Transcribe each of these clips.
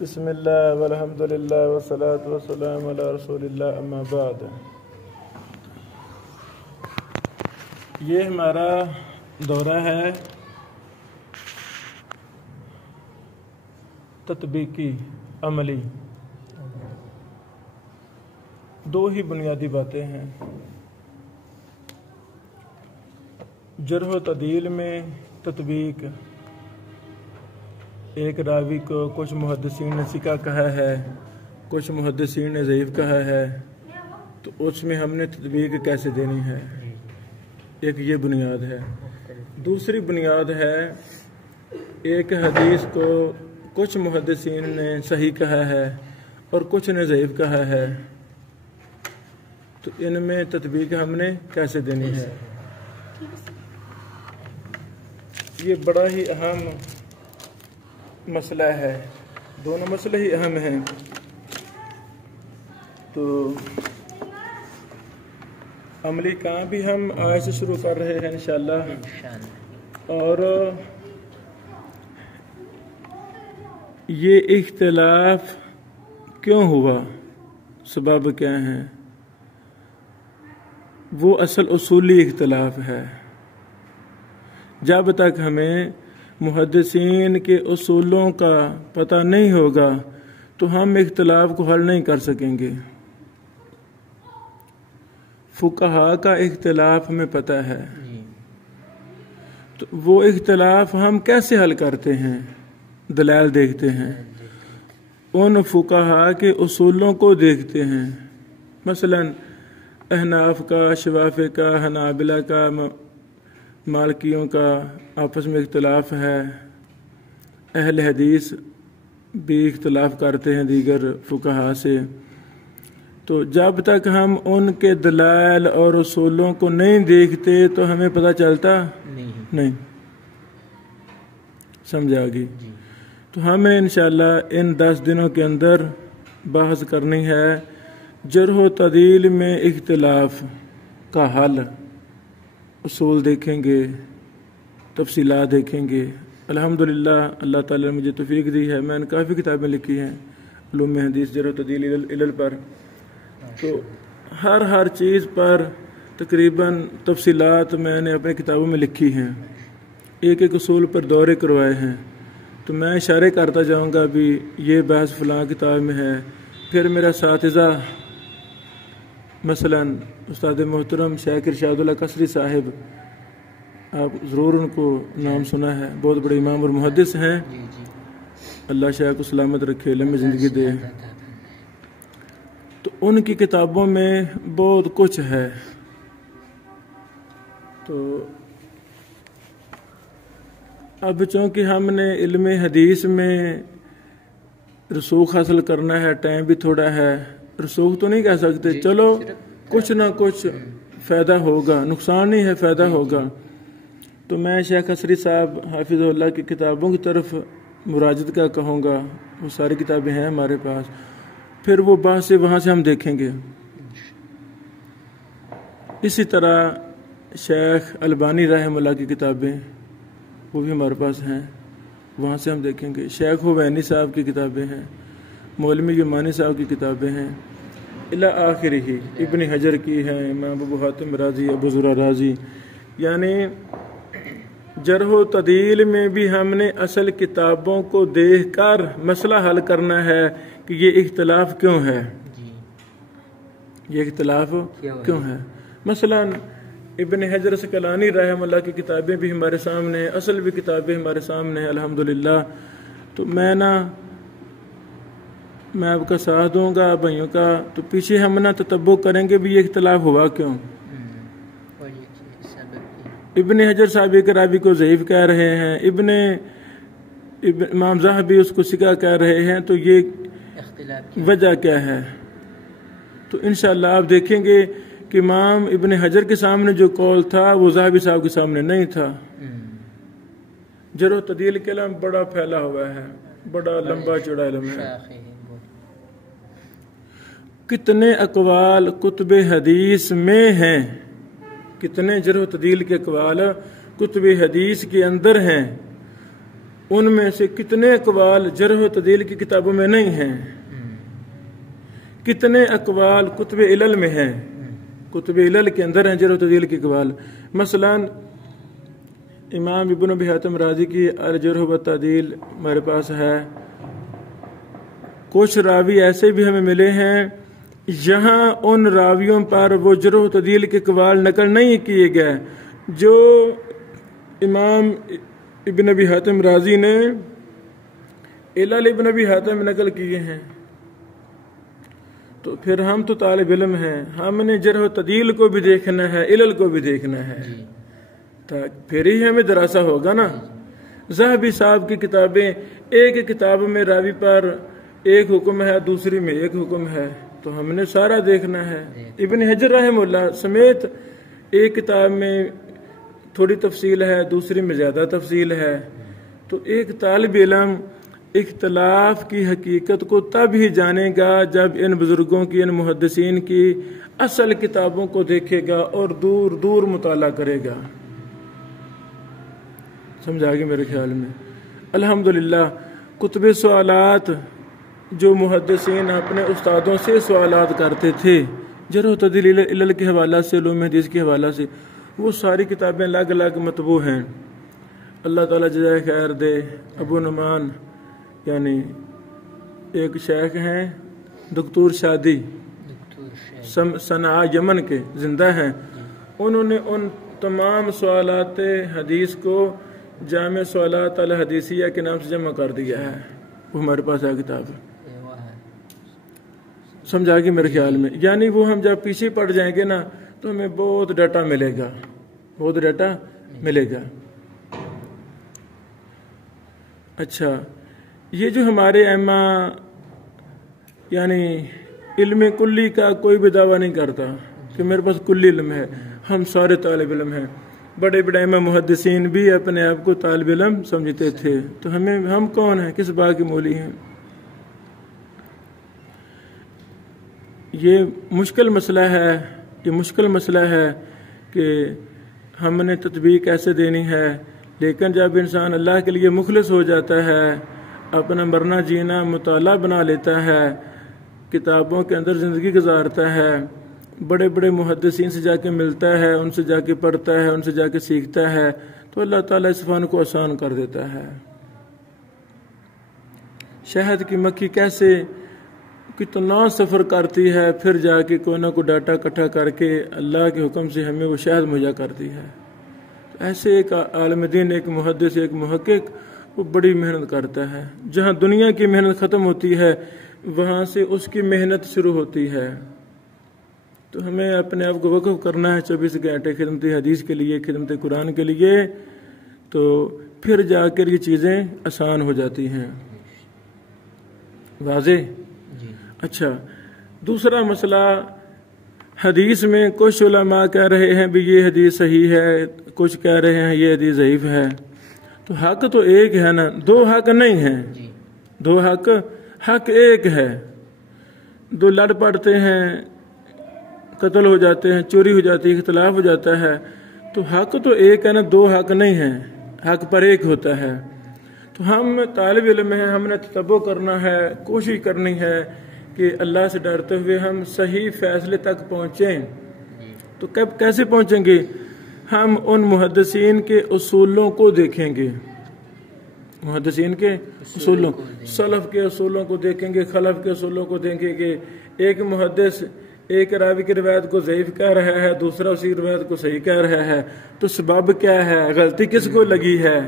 بسم اللہ والحمد للہ والصلاة والسلام علی رسول اللہ اما بعد۔ یہ ہمارا دورہ ہے تطبیقی عملی۔ دو ہی بنیادی باتیں ہیں۔ جرح و تعدیل میں تطبیق، ایک راوی کو کچھ محدثین نے ثقہ کہا ہے، کچھ محدثین نے ضعیف کہا ہے، تو اس میں ہم نے تطبیق کیسے دینی ہے، ایک یہ بنیاد ہے۔ دوسری بنیاد ہے ایک حدیث کو کچھ محدثین نے صحیح کہا ہے اور کچھ نے ضعیف کہا ہے، تو ان میں تطبیق ہم نے کیسے دینی ہے۔ یہ بڑا ہی اہم مسئلہ ہے، دونوں مسئلے ہی اہم ہیں۔ تو عملی کام بھی ہم آج سے شروع کر رہے ہیں انشاءاللہ۔ اور یہ اختلاف کیوں ہوا، سبب کیا ہیں، وہ اصل اصولی اختلاف ہے۔ جب تک ہمیں محدثین کے اصولوں کا پتہ نہیں ہوگا تو ہم اختلاف کو حل نہیں کر سکیں گے۔ فقہاء کا اختلاف ہمیں پتہ ہے، تو وہ اختلاف ہم کیسے حل کرتے ہیں، دلائل دیکھتے ہیں، ان فقہاء کے اصولوں کو دیکھتے ہیں۔ مثلا احناف کا، شوافی کا، حنابلہ کا، مالکیوں کا آپس میں اختلاف ہے، اہل حدیث بھی اختلاف کرتے ہیں دیگر فقہاء سے۔ تو جب تک ہم ان کے دلائل اور اصولوں کو نہیں دیکھتے تو ہمیں پتہ چلتا نہیں۔ سمجھا گی؟ تو ہمیں انشاءاللہ ان 10 دنوں کے اندر بحث کرنی ہے جرح و تعدیل میں اختلاف کا حل۔ اصول دیکھیں گے، تفصیلات دیکھیں گے۔ الحمدللہ اللہ تعالیٰ نے مجھے توفیق دی ہے، میں نے کافی کتابیں لکھی ہیں علوم حدیث جرح و تعدیل علل پر، تو ہر چیز پر تقریباً تفصیلات میں نے اپنی کتابوں میں لکھی ہیں، ایک ایک اصول پر دورے کروائے ہیں۔ تو میں اشارے کرتا جاؤں گا بھی یہ بحث فلاں کتاب میں ہے۔ پھر میرا اساتذہ مثلا استاد محترم شیخ ارشاد اللہ قصری صاحب، آپ ضرور ان کو نام سنا ہے، بہت بڑے امام اور محدث ہیں، اللہ شیخ کو سلامت رکھے، لمبی زندگی دے۔ تو ان کی کتابوں میں بہت کچھ ہے۔ تو اب چونکہ ہم نے علم حدیث میں رسوخ حاصل کرنا ہے، ٹائم بھی تھوڑا ہے، رسوخ تو نہیں کہہ سکتے، چلو کچھ نہ کچھ فائدہ ہوگا، نقصان نہیں ہے، فائدہ ہوگا۔ تو میں شیخ قصری صاحب حافظ اللہ کی کتابوں کی طرف مراجعت کا کہوں گا، وہ ساری کتابیں ہیں ہمارے پاس، پھر وہ بات سے وہاں سے ہم دیکھیں گے۔ اسی طرح شیخ البانی رحمہ اللہ کی کتابیں وہ بھی ہمارے پاس ہیں، وہاں سے ہم دیکھیں گے۔ شیخ حوینی صاحب کی کتابیں ہیں، مولوی یمانی صاحب کی کتابیں ہیں، الی آخرہ ہی، ابن حجر کی ہیں، امام ابو حاتم رازی، ابو زرع رازی۔ یعنی جرح و تعدیل میں بھی ہم نے اصل کتابوں کو دیکھ کر مسئلہ حل کرنا ہے کہ یہ اختلاف کیوں ہے، یہ اختلاف کیوں ہے۔ مثلا ابن حجر اسقلانی رحمہ اللہ کی کتابیں بھی ہمارے سامنے ہیں، اصل بھی کتابیں ہمارے سامنے ہیں الحمدللہ۔ تو میں آپ کا ساتھ دوں گا بھائیوں کا، تو پیچھے ہم نہ تتبع کریں گے بھی یہ اختلاف ہوا کیوں۔ ابن حجر صاحب ایک راوی کو ضعیف کہہ رہے ہیں، امام ذہبی اس کو ثقہ کہہ رہے ہیں، تو یہ وجہ کیا ہے۔ تو انشاءاللہ آپ دیکھیں گے کہ امام ابن حجر کے سامنے جو قول تھا وہ ذہبی صاحب کے سامنے نہیں تھا۔ جرح و تعدیل کا علم بڑا پھیلا ہوا ہے، بڑا لمبا چوڑا علم ہے۔ کتنے اقوال کتب حدیث میں ہیں، کتنے جرح و تعدیل کے اقوال کتب حدیث کے اندر ہیں، ان میں سے کتنے اقوال جرح و تعدیل کی کتابوں میں نہیں ہیں، کتنے اقوال کتب علل میں ہیں، کتب علل کے اندر ہیں جرح و تعدیل کے اقوال۔ مثلا امام ابن ابی حاتم رازی کی الجرح و تعدیل ہمارے پاس ہے۔ کچھ راوی ایسے بھی ہمیں ملے ہیں یہاں ان راویوں پر وہ جرح و تعدیل کے اقوال نقل نہیں کیے گئے جو امام ابن ابی حاتم رازی نے علل ابن ابی حاتم نقل کیے ہیں۔ تو پھر ہم تو طالب علم ہیں، ہم نے جرح و تعدیل کو بھی دیکھنا ہے، علل کو بھی دیکھنا ہے، پھر ہی ہمیں دراسہ ہوگا نا۔ ذہبی صاحب کی کتابیں، ایک کتاب میں راوی پر ایک حکم ہے، دوسری میں ایک حکم ہے، تو ہم نے سارا دیکھنا ہے۔ ابن حجر رحمہ اللہ سمیت ایک کتاب میں تھوڑی تفصیل ہے، دوسری میں زیادہ تفصیل ہے، تو ایک طالب علم اختلاف کی حقیقت کو تب ہی جانے گا جب ان بزرگوں کی، ان محدثین کی اصل کتابوں کو دیکھے گا اور دور دور مطالعہ کرے گا۔ سمجھا گی میرے خیال میں؟ الحمدللہ کتب سوالات جو محدثین اپنے استادوں سے سوالات کرتے تھے جرح و تعدیل علل کے حوالہ سے، علوم حدیث کے حوالہ سے، وہ ساری کتابیں الگ الگ مطبوع ہیں۔ اللہ تعالیٰ جزائے خیر دے۔ ابو نعمان یعنی ایک شیخ ہیں دکتور شادی، صنعاء یمن کے زندہ ہیں، انہوں نے ان تمام سوالات حدیث کو جامع سوالات الحدیثیہ کے نام سے جمع کر دیا ہے، وہ ہمارے پاس ہے کتاب۔ سمجھا کہ میرے خیال میں؟ یعنی وہ ہم جب پیچھے پڑ جائیں گے نا تو ہمیں بہت ڈیٹا ملے گا، بہت ڈیٹا ملے گا۔ اچھا، یہ جو ہمارے ائمہ یعنی علم کلی کا کوئی بھی دعویٰ نہیں کرتا کہ میرے پاس کلی علم ہے، ہم سارے طالب علم ہیں۔ بڑے بڑے ائمہ محدثین بھی اپنے آپ کو طالب علم سمجھتے تھے، تو ہم کون ہیں، کس بات کے مولی ہیں؟ یہ مشکل مسئلہ ہے، یہ مشکل مسئلہ ہے کہ ہم نے تطبیق کیسے دینی ہے، لیکن جب انسان اللہ کے لیے مخلص ہو جاتا ہے، اپنا مرنا جینا مطالعہ بنا لیتا ہے، کتابوں کے اندر زندگی گزارتا ہے، بڑے بڑے محدثین سے جا کے ملتا ہے، ان سے جا کے پڑھتا ہے، ان سے جا کے سیکھتا ہے، تو اللہ تعالیٰ اس فن کو آسان کر دیتا ہے۔ شہد کی مکھی کیسے کتنا سفر کرتی ہے، پھر جا کے کوئی نہ کوئی ڈاٹا اکٹھا کر کے اللہ کے حکم سے ہمیں وہ شہد مہیا کرتی ہے۔ ایسے ایک عالم دین، ایک محدث، ایک محقق وہ بڑی محنت کرتا ہے، جہاں دنیا کی محنت ختم ہوتی ہے وہاں سے اس کی محنت شروع ہوتی ہے۔ تو ہمیں اپنے آپ کو وقف کرنا ہے 24 گھنٹے خدمت حدیث کے لیے، خدمت قرآن کے لیے، تو پھر جا کر یہ چیزیں آسان ہو جاتی ہیں۔ واضح؟ اچھا، دوسرا مسئلہ، حدیث میں کچھ علماء کہہ رہے ہیں بھی یہ حدیث صحیح ہے، کچھ کہہ رہے ہیں یہ حدیث ضعیف ہے۔ تو حق تو ایک ہے نا، دو حق نہیں ہیں، دو حق ایک ہے۔ دو لڑ پڑتے ہیں، قتل ہو جاتے ہیں، چوری ہو جاتی ہے، اختلاف ہو جاتا ہے، تو حق تو ایک ہے نا، دو حق نہیں ہیں، حق پر ایک ہوتا ہے۔ تو ہم طالب علم ہیں، ہم نے تتبع کرنا ہے، کوشش کرنی ہے کہ اللہ سے ڈرتے ہوئے ہم صحیح فیصلے تک پہنچیں۔ تو کیسے پہنچیں گے؟ ہم ان محدثین کے اصولوں کو دیکھیں گے، محدثین کے اصولوں، سلف کے اصولوں کو دیکھیں گے، خلف کے اصولوں کو دیکھیں گے۔ ایک محدث ایک راوی کی روایت کو ضعیف کہہ رہا ہے، دوسرا اسی روایت کو صحیح کہہ رہا ہے، تو سبب کیا ہے؟ غلطی کس کو لگی ہے؟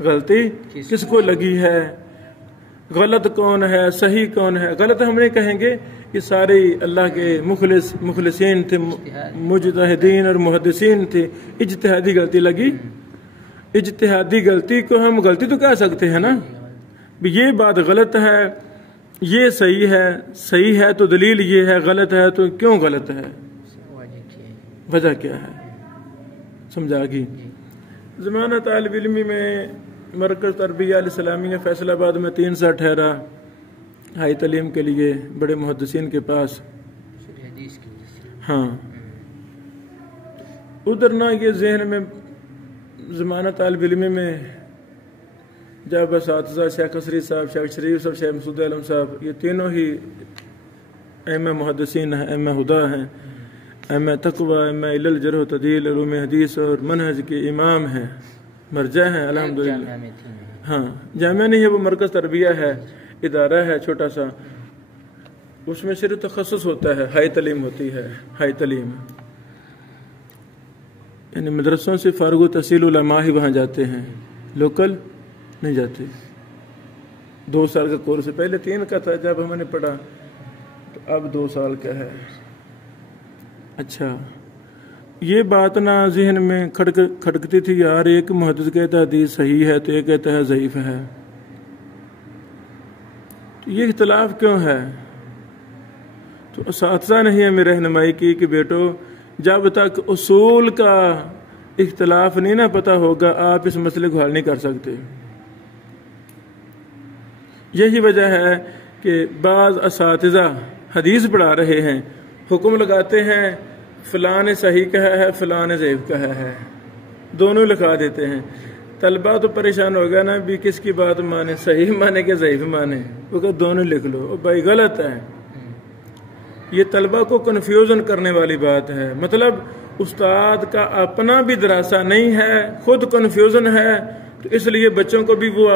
غلطی کس کو لگی ہے؟ غلط کون ہے، صحیح کون ہے؟ غلط ہم نہیں کہیں گے کہ سارے اللہ کے مخلصین تھے، مجتہدین اور محدثین تھے، اجتہادی غلطی لگی۔ اجتہادی غلطی کو ہم غلطی تو کہہ سکتے ہیں نا، یہ بات غلط ہے، یہ صحیح ہے تو دلیل یہ ہے، غلط ہے تو کیوں غلط ہے، وجہ کیا ہے؟ سمجھا گی؟ زمانہ طالب علمی میں مرکز تربیہ الاسلامیہ فیصل آباد میں 3 سال ٹھہرا ہائی تعلیم کے لیے، بڑے محدثین کے پاس۔ ہاں، ادھر نہ یہ ذہن میں زمانہ طالب علمی میں جب اساتذہ شیخ اسری صاحب، شیخ شریف صاحب، شیخ مسعود عالم صاحب، یہ تینوں ہی ائمہ محدثین ہیں، ائمہ ہدا ہیں، ائمہ تقوی، ائمہ علل جرح و تعدیل، علوم حدیث اور منہج کے امام ہیں، مرجع ہیں الحمدللہ۔ ہاں جامعہ نہیں ہے، وہ مرکز تربیہ ہے، ادارہ ہے چھوٹا سا، اس میں صرف تخصص ہوتا ہے، ہائی تعلیم ہوتی ہے، ہائی تعلیم، یعنی مدرسوں سے فارغ و تحصیل علماء ہی وہاں جاتے ہیں، لوکل نہیں جاتے۔ 2 سال کا کورس ہے، پہلے 3 کا تھا جب ہم نے پڑھا، تو اب 2 سال کا ہے۔ اچھا یہ بات نہ ذہن میں کھٹکتی تھی، یار ایک محدث کہتا ہے حدیث صحیح ہے تو ایک کہتا ہے ضعیف ہے، تو یہ اختلاف کیوں ہے؟ تو اساتذہ نے ہی ہمیں رہنمائی کی کہ بیٹو جب تک اصول کا اختلاف نہیں نہ پتہ ہوگا آپ اس مسئلے کو حل نہیں کر سکتے۔ یہی وجہ ہے کہ بعض اساتذہ حدیث پڑھا رہے ہیں، حکم لگاتے ہیں فلاں نے صحیح کہا ہے فلاں نے ضعیف کہا ہے، دونوں لکھا دیتے ہیں۔ طلبہ تو پریشان ہو گیا نا بھی کس کی بات مانے، صحیح مانے کہ ضعیف مانے، وہ کہ دونوں لکھ لو، بھائی غلط ہے۔ یہ طلبہ کو کنفیوژن کرنے والی بات ہے، مطلب استاد کا اپنا بھی دراسہ نہیں ہے، خود کنفیوژن ہے، تو اس لیے بچوں کو بھی وہ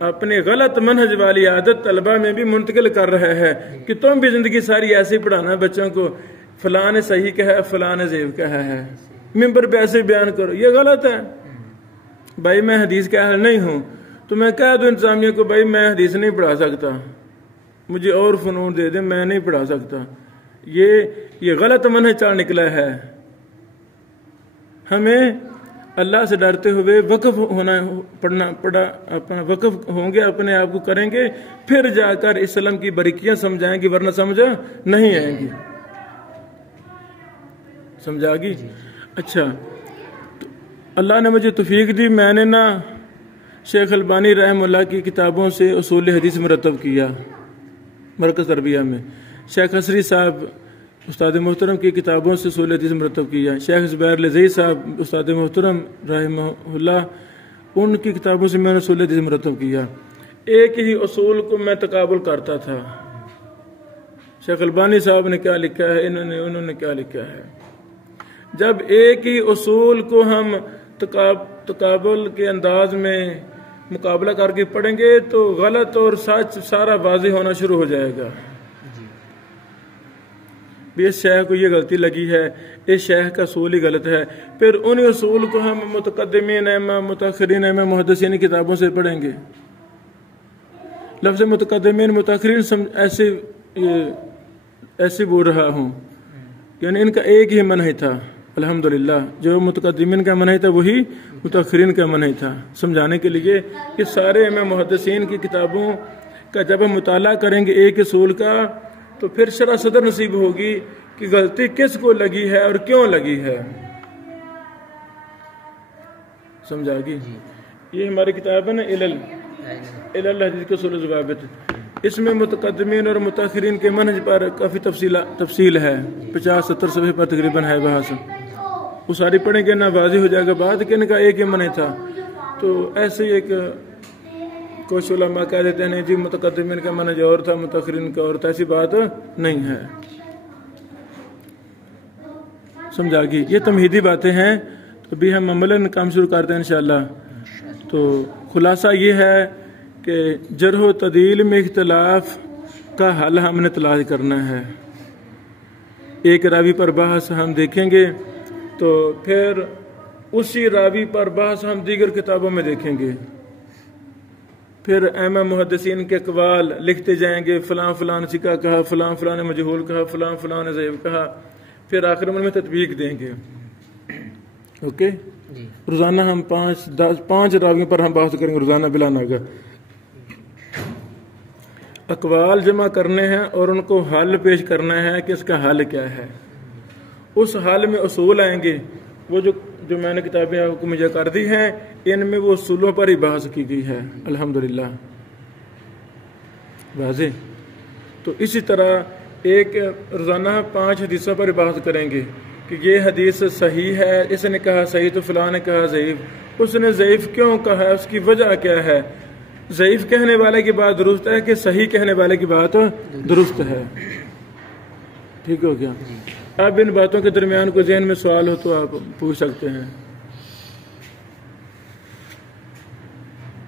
اپنے غلط منہج والی عادت طلبہ میں بھی منتقل کر رہے ہے کہ تم بھی زندگی ساری ایسے پڑھانا بچوں کو، فلاں نے صحیح کہا ہے فلاں نے ضعیف کہا ہے، ممبر پہ ایسے بیان کرو، یہ غلط ہے۔ بھائی میں حدیث کا اہل نہیں ہوں تو میں کہہ دوں انتظامیہ کو بھائی میں حدیث نہیں پڑھا سکتا، مجھے اور فنون دے دیں، میں نہیں پڑھا سکتا، یہ غلط منہج چاہ نکلا ہے۔ ہمیں اللہ سے ڈرتے ہوئے وقف اپنا وقف ہوں گے، اپنے آپ کو کریں گے، پھر جا کر اسلام کی باریکیاں سمجھائیں گے، ورنہ سمجھ نہیں آئیں گی۔ سمجھا گی؟ اچھا تو اللہ نے مجھے توفیق دی، میں نے نا شیخ البانی رحمہ اللہ کی کتابوں سے اصول حدیث مرتب کیا مرکز تربیہ میں، شیخ اسری صاحب استاد محترم کی کتابوں سے اصول حدیث مرتب کیا، شیخ زبیر لذیذ صاحب استاد محترم رحمہ اللہ ان کی کتابوں سے میں نے اصول حدیث مرتب کیا۔ ایک ہی اصول کو میں تقابل کرتا تھا، شیخ البانی صاحب نے کیا لکھا ہے، انہوں نے کیا لکھا ہے۔ جب ایک ہی اصول کو ہم تقابل کے انداز میں مقابلہ کر کے پڑھیں گے تو غلط اور سچ سارا واضح ہونا شروع ہو جائے گا۔ اس شیخ کو یہ غلطی لگی ہے، اس شیخ کا اصول ہی غلط ہے، پھر ان اصول کو ہم متقدمین ائمہ متاخرین ائمہ محدثین کتابوں سے پڑھیں گے۔ لفظ متقدمین متاخرین ایسے بول رہا ہوں، یعنی ان کا ایک ہی منہج تھا، الحمدللہ جو متقدمین کا منہج تھا وہی متاخرین کا منہج تھا۔ سمجھانے کے لیے کہ سارے ائمہ محدثین کی کتابوں کا جب ہم مطالعہ کریں گے ایک اصول کا تو پھر شرح صدر نصیب ہوگی کہ غلطی کس کو لگی ہے اور کیوں لگی ہے۔ سمجھا گی؟ یہ ہماری کتاب ہے نا علل حدیث کے اصول و ضوابط، اس میں متقدمین اور متاخرین کے منہج پر کافی تفصیل ہے، 50-70 صفحے پر تقریباً ہے بحث، وہ ساری پڑھیں گے نا واضح ہو جائے گا بات کہ ان کا ایک ہی منہج تھا۔ تو ایسے ہی ایک کچھ علماء کہہ دیتے ہیں جی متقدمین کا منہج اور تھا متاخرین کا اور تھا، ایسی بات نہیں ہے۔ سمجھا گی؟ یہ تمہیدی باتیں ہیں، تو ابھی ہم عملاً کام شروع کرتے ہیں انشاءاللہ۔ تو خلاصہ یہ ہے کہ جرح و تعدیل میں اختلاف کا حل ہم نے تلاش کرنا ہے۔ ایک راوی پر بحث ہم دیکھیں گے تو پھر اسی راوی پر بحث ہم دیگر کتابوں میں دیکھیں گے، پھر ائمہ محدثین کے اقوال لکھتے جائیں گے، فلاں فلاں نے ثقہ کہا، فلاں فلاں نے مجہول کہا، فلاں فلاں نے ضعیف کہا، پھر آخر میں تطبیق دیں گے۔ اوکے، روزانہ ہم 5 راویوں پر ہم بحث کریں گے روزانہ بلا ناغہ۔ اقوال جمع کرنے ہیں اور ان کو حل پیش کرنا ہے کہ اس کا حل کیا ہے۔ اس حل میں اصول آئیں گے، وہ جو میں نے کتابیں آپ کو مجھے کر دی ہیں، ان میں وہ اصولوں پر ہی بحث کی گئی ہے الحمدللہ۔ واضح؟ تو اسی طرح ایک روزانہ 5 حدیثوں پر بحث کریں گے، کہ یہ حدیث صحیح ہے، اس نے کہا صحیح تو فلاں نے کہا ضعیف، اس نے ضعیف کیوں کہا ہے، اس کی وجہ کیا ہے؟ ضعیف کہنے والے کی بات درست ہے کہ صحیح کہنے والے کی بات درست ہے؟ ٹھیک ہو گیا؟ اب ان باتوں کے درمیان کوئی ذہن میں سوال ہو تو آپ پوچھ سکتے ہیں،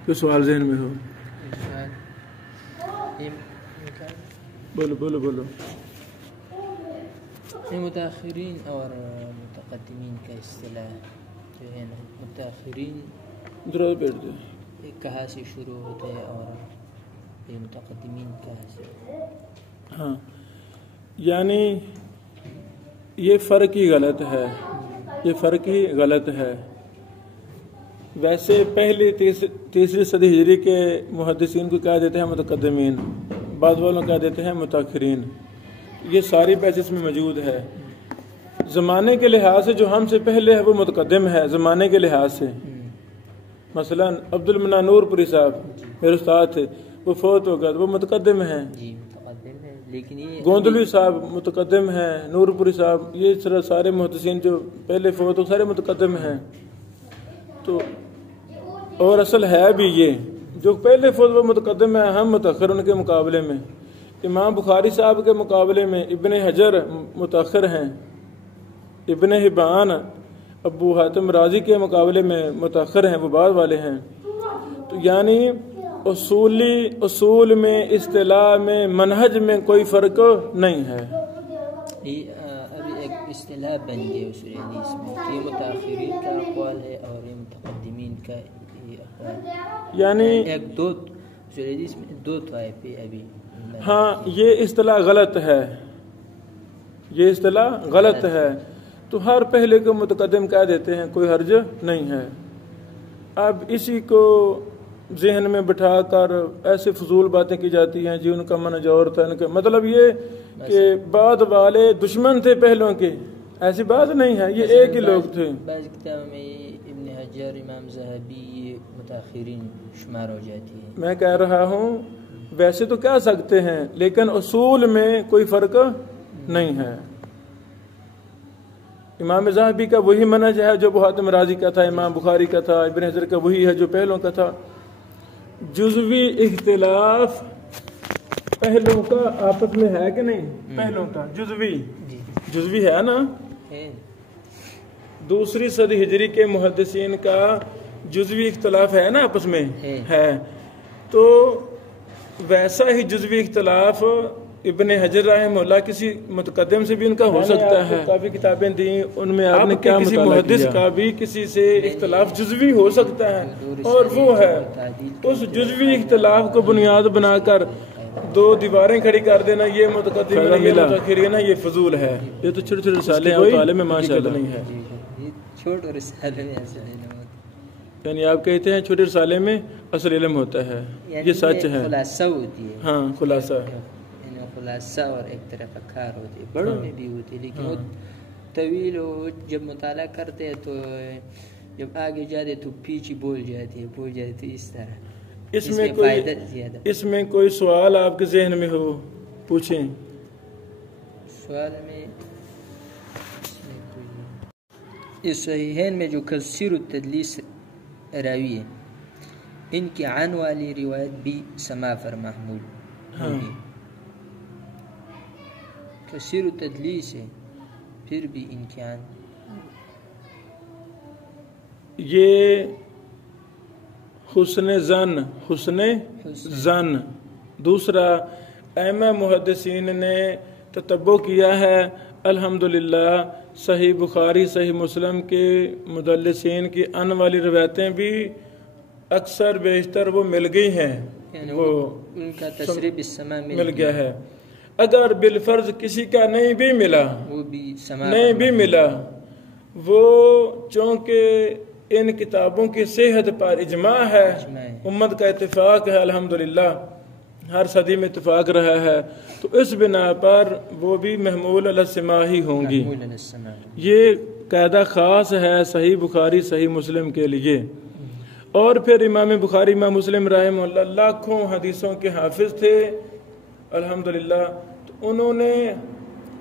کوئی سوال ذہن میں ہو؟ بولو بولو بولو۔ متاخرین اور متقدمین کا اصطلاح جو ہے نا، متاخرین درست بیٹھ دے کہاں سے شروع ہوتے ہیں اور یہ متقدمین کہاں سے؟ ہاں، یعنی یہ فرق ہی غلط ہے، یہ فرق ہی غلط ہے۔ ویسے پہلی تیسری صدی ہجری کے محدثین کو کہہ دیتے ہیں متقدمین، بعض والوں کہہ دیتے ہیں متاخرین، یہ ساری بحث اس میں موجود ہے۔ زمانے کے لحاظ سے جو ہم سے پہلے ہے وہ متقدم ہے زمانے کے لحاظ سے۔ مثلا عبد المنان نور پوری صاحب میرے استاد تھے، وہ فوت ہو گئے، وہ متقدم ہیں۔ جی متقدم ہے، لیکن یہ گوندلوی صاحب متقدم ہیں، نور پوری صاحب، یہ سارے محدثین جو پہلے فوت ہو سارے متقدم ہیں۔ تو اور اصل ہے بھی یہ، جو پہلے فوت وہ متقدم ہیں، ہم متاخر ان کے مقابلے میں۔ امام بخاری صاحب کے مقابلے میں ابن حجر متاخر ہیں، ابن حبان ابو حاتم رازی کے مقابلے میں متاخر ہیں، وہ بعد والے ہیں۔ تو یعنی اصول میں، اصطلاح میں، منہج میں کوئی فرق نہیں ہے۔ یہ ابھی ایک اصطلاح بن گئی اصول حدیث میں کہ یہ متاخرین کا اقوال ہے اور یہ متقدمین کا یہ اقوال ہے، یعنی ایک دو اصول حدیث میں دو طائفے ابھی۔ ہاں، یہ اصطلاح غلط ہے، یہ اصطلاح غلط ہے۔ تو ہر پہلے کو متقدم کہہ دیتے ہیں، کوئی حرج نہیں ہے۔ اب اسی کو ذہن میں بٹھا کر ایسے فضول باتیں کی جاتی ہیں، جی ان کا منہج اور تھا، ان کا مطلب یہ کہ بعد والے دشمن تھے پہلوں کے، ایسی بات نہیں ہے، یہ ایک ہی لوگ تھے۔ بعض کتابوں میں ابن حجر، امام ذہبی یہ متاخرین شمار ہو جاتی ہے۔ میں کہہ رہا ہوں ویسے تو کہہ سکتے ہیں، لیکن اصول میں کوئی فرق نہیں ہے۔ امام ذہبی کا وہی منہج ہے جو ابو حاتم رازی کا تھا، امام بخاری کا تھا، ابن حجر کا وہی ہے جو پہلوں کا تھا۔ جزوی اختلاف پہلوں کا آپس میں ہے کہ نہیں؟ پہلوں کا جزوی ہے نا۔ دوسری صدی ہجری کے محدثین کا جزوی اختلاف ہے نا آپس میں ہے، تو ویسا ہی جزوی اختلاف ابن حجر رحمہ اللہ کسی متقدم سے بھی ان کا ہو سکتا ہے۔ کافی کتابیں دیں، ان میں آپ نے کیا کسی محدث کا بھی کسی سے اختلاف جزوی ہو سکتا ہے، اور وہ ہے اس جزوی اختلاف کو بنیاد بنا کر دو دیواریں کھڑی کر دینا، یہ متقدم ہے یہ متاخرین ہے، یہ فضول ہے۔ یہ تو چھوٹے چھوٹے رسالے ہیں، مطالعے میں ماشاءاللہ نہیں ہے۔ چھوٹے رسالے میں اصل علم، یعنی آپ کہتے ہیں چھوٹے رسالے میں اصل علم ہوتا ہے، یہ سچ ہے۔ خلاصہ ہوتی ہے، ہاں خلاصہ، خلاصہ اور ایک طرح کا کار ہوتی ہے، بڑوں میں بھی ہوتی ہے، لیکن وہ طویل ہو، جب مطالعہ کرتے ہیں تو جب آگے جاتے تو پیچھے بول جاتی ہے اس طرح۔ اس میں کوئی سوال آپ کے ذہن میں ہو پوچھیں۔ سوال میں اس صحیحین میں جو کثیر التدلیس راوی ہے، ان کی عن والی روایت بھی سماع پر محمول ہوگی۔ کثیر التدلیس ہے، پھر بھی ان کی عن، یہ حسن زن۔ دوسرا، ائمہ محدثین نے تتبع کیا ہے، الحمدللہ صحیح بخاری صحیح مسلم کے مدلسین کی ان والی روایتیں بھی اکثر بیشتر وہ مل گئی ہیں، یعنی وہ ان کا تصریح بالسماع مل گیا ہے۔ اگر بالفرض کسی کا نہیں بھی ملا، وہ چونکہ ان کتابوں کی صحت پر اجماع ہے، امت کا اتفاق ہے، الحمدللہ ہر صدی میں اتفاق رہا ہے، تو اس بنا پر وہ بھی محمول علی السماع ہی ہوں گی۔ یہ قاعدہ خاص ہے صحیح بخاری صحیح مسلم کے لیے۔ اور پھر امام بخاری امام مسلم رحمہ اللہ لاکھوں حدیثوں کے حافظ تھے، الحمدللہ، تو انہوں نے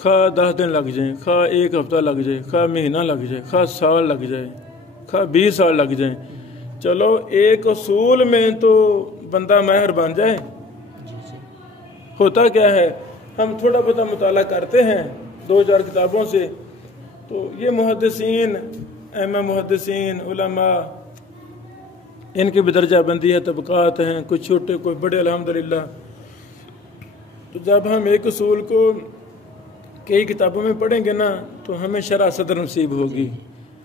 خواہ 10 دن لگ جائیں، خواہ 1 ہفتہ لگ جائے، خواہ مہینہ لگ جائے، خواہ سال لگ جائے، خواہ 20 سال لگ جائیں، چلو ایک اصول میں تو بندہ ماہر بن جائے۔ ہوتا کیا ہے، ہم تھوڑا بہت مطالعہ کرتے ہیں 2-4 کتابوں سے، تو یہ محدثین، ائمہ محدثین، علماء، ان کی بھی درجہ بندی ہے، طبقات ہیں، کچھ چھوٹے کوئی بڑے، الحمدللہ۔ تو جب ہم ایک اصول کو کئی کتابوں میں پڑھیں گے نا تو ہمیں شرح صدر نصیب ہوگی،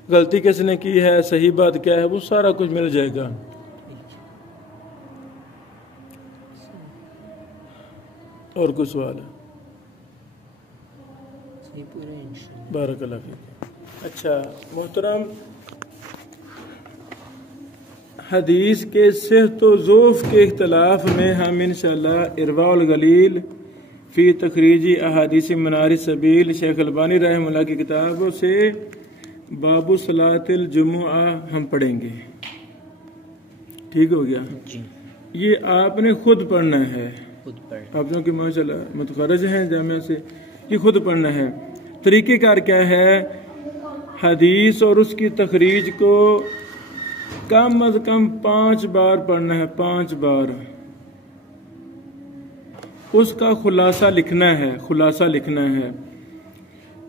غلطی کس نے کی ہے، صحیح بات کیا ہے، وہ سارا کچھ مل جائے گا۔ اور کوئی سوال ہے؟ بارک اللہ فیک۔ اچھا محترم، حدیث کے صحت و ضعف کے اختلاف میں ہم انشاءاللہ ارواء الغلیل فی تخریجی احادیث منار السبیل شیخ البانی رحمہ اللہ کی کتابوں سے باب صلاۃ الجمعہ ہم پڑھیں گے۔ ٹھیک ہو گیا جی، یہ آپ نے خود پڑھنا ہے، خود پڑھ آپ جو کہ ماشاءاللہ متخرج ہیں جامعہ سے، یہ خود پڑھنا ہے۔ طریقہ کار کیا ہے، حدیث اور اس کی تخریج کو کم از کم 5 بار پڑھنا ہے، 5 بار۔ اس کا خلاصہ لکھنا ہے، خلاصہ لکھنا ہے۔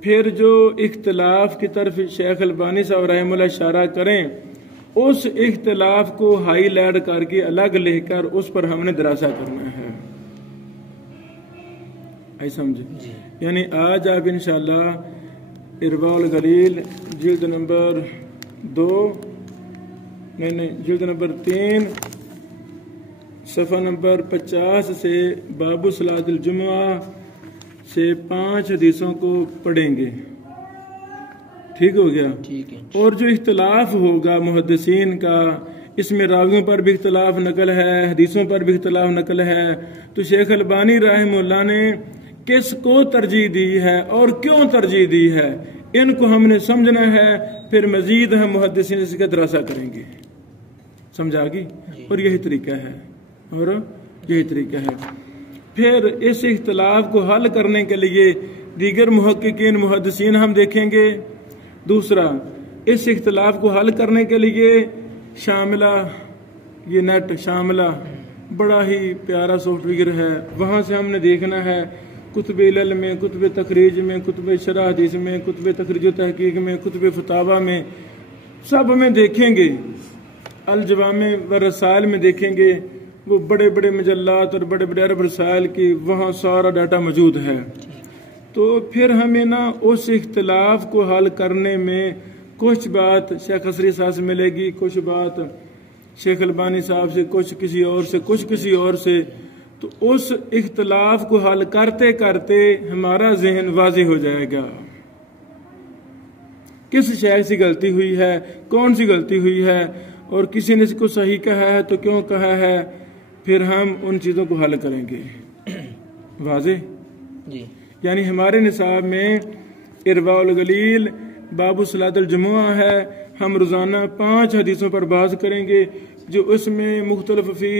پھر جو اختلاف کی طرف شیخ البانی صاحب رحمہ اللہ اشارہ کریں، اس اختلاف کو ہائی لائٹ کر کے الگ لکھ کر اس پر ہم نے دراسہ کرنا ہے۔ آئی سمجھے؟ یعنی آج آپ انشاءاللہ ارواء الغلیل جلد نمبر 2 جلد نمبر 3 صفحہ نمبر 50 سے باب صلاۃ الجمعہ سے 5 حدیثوں کو پڑھیں گے۔ ٹھیک ہو گیا؟ ٹھیک ہے۔ اور جو اختلاف ہوگا محدثین کا، اس میں راویوں پر بھی اختلاف نقل ہے، حدیثوں پر بھی اختلاف نقل ہے، تو شیخ البانی رحمہ اللہ نے کس کو ترجیح دی ہے اور کیوں ترجیح دی ہے، ان کو ہم نے سمجھنا ہے، پھر مزید ہم محدثین اس کا دراسہ کریں گے۔ سمجھا گی؟ اور یہی طریقہ ہے، اور یہی طریقہ ہے۔ پھر اس اختلاف کو حل کرنے کے لیے دیگر محققین محدثین ہم دیکھیں گے۔ دوسرا، اس اختلاف کو حل کرنے کے لیے شاملہ، یہ نیٹ شاملہ بڑا ہی پیارا سافٹ ویئر ہے، وہاں سے ہم نے دیکھنا ہے کتب علل میں، کتب تخریج میں، کتب شرح حدیث میں، کتب تخریج و تحقیق میں، کتب فتاوی میں، سب میں دیکھیں گے۔ الجوامع و رسائل میں دیکھیں گے، وہ بڑے بڑے مجلات اور بڑے بڑے عرب رسائل کی وہاں سارا ڈاٹا موجود ہے۔ تو پھر ہمیں نا اس اختلاف کو حل کرنے میں کچھ بات شیخ اسری صاحب سے ملے گی، کچھ بات شیخ البانی صاحب سے، کچھ کسی اور سے، کچھ کسی اور سے۔ تو اس اختلاف کو حل کرتے کرتے ہمارا ذہن واضح ہو جائے گا، کس شیخ سے غلطی ہوئی ہے، کون سی غلطی ہوئی ہے، اور کسی نے اس کو صحیح کہا ہے تو کیوں کہا ہے، پھر ہم ان چیزوں کو حل کریں گے۔ واضح؟ جی۔ یعنی ہمارے نصاب میں ارواء الغلیل باب صلاۃ الجمعہ ہے، ہم روزانہ 5 حدیثوں پر بحث کریں گے، جو اس میں مختلف فی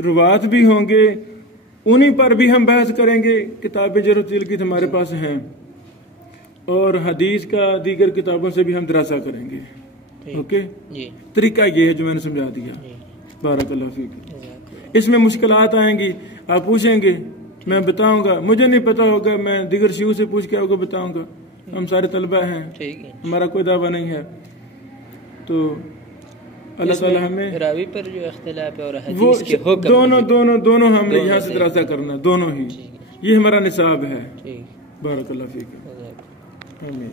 روات بھی ہوں گے، انہی پر بھی ہم بحث کریں گے۔ کتاب جرح و تعدیل کی ہمارے پاس ہیں، اور حدیث کا دیگر کتابوں سے بھی ہم دراسہ کریں گے۔ اوکے جی، طریقہ یہ ہے جو میں نے سمجھا دیا۔ بارک اللہ فیک۔ اس میں مشکلات آئیں گی، آپ پوچھیں گے، میں بتاؤں گا، مجھے نہیں پتا ہوگا میں دیگر شیوخ سے پوچھ کے آپ کو بتاؤں گا، ہم سارے طلبہ ہیں، ہمارا کوئی دعویٰ نہیں ہے۔ تو اللہ تعالیٰ ہمیں راوی پر جو اختلاف ہے اور حدیث کے حکم دونوں ہم نے یہاں سے دراسہ کرنا، دونوں ہی، یہ ہمارا نصاب ہے۔ بارک اللہ فیک۔ آمین۔